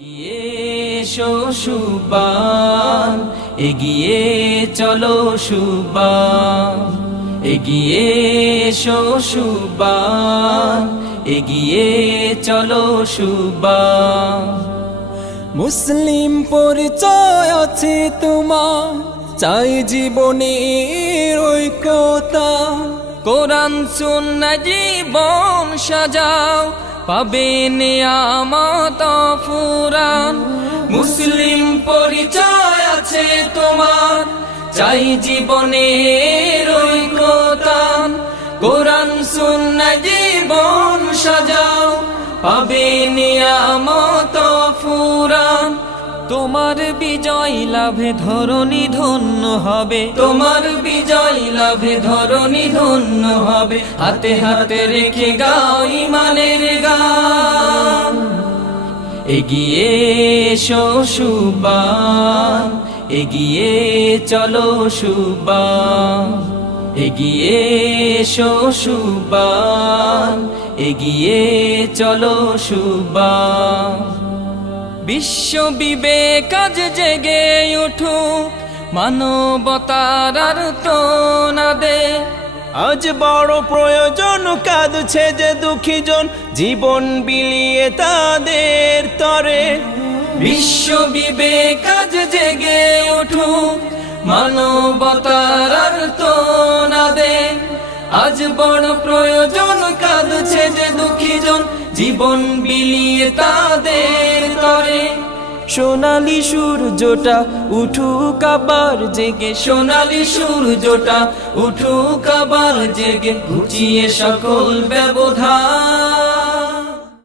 এগিয়ে এসো সুবান, এগিয়ে চলো সুবান, এগিয়ে এসো সুবান, এগিয়ে চলো সুবান। মুসলিম পরিচয় আছে তোমার, চাই জীবনের ঐক্যতা। কোরআন সুন্নাহ জীবন সাজাও, পাবে নিয়ামত ফুরান। মুসলিম পরিচয় আছে তোমার, চাই জীবনের ঐক্যতা। কোরআন সুন্নাহ জীবন সাজাও, পাবে নিয়ামত ফুরান। তোমার বিজয় লাভে ধরণী ধন্য হবে, তোমার বিজয় লাভে ধরণী ধন্য হবে। হাতে হাতে রেখে গাও ইমানের গান। এগিয়ে এসো সুবান, এগিয়ে চলো সুবান, এগিয়ে এসো সুবান, এগিয়ে চলো সুবান। বিশ্ব বিবেক আজ জেগে উঠুক, মানবতার আর্তনাদে। আজ বড় প্রয়োজন, কাঁদছে যে দুঃখীজন, জীবন বিলিয়ে তাদের তরে। বিশ্ব বিবেক আজ জেগে উঠুক, মানবতার আর্তনাদে। আজ বড় প্রয়োজন, কাঁদছে যে দুঃখীজন, জীবন বিলিয়ে তাদের তরে। সোনালি সূর্যটা উঠুক আবার জেগে, সোনালি সূর্যটা উঠুক আবার জেগে, ঘুচিয়ে সকল ব্যবধান।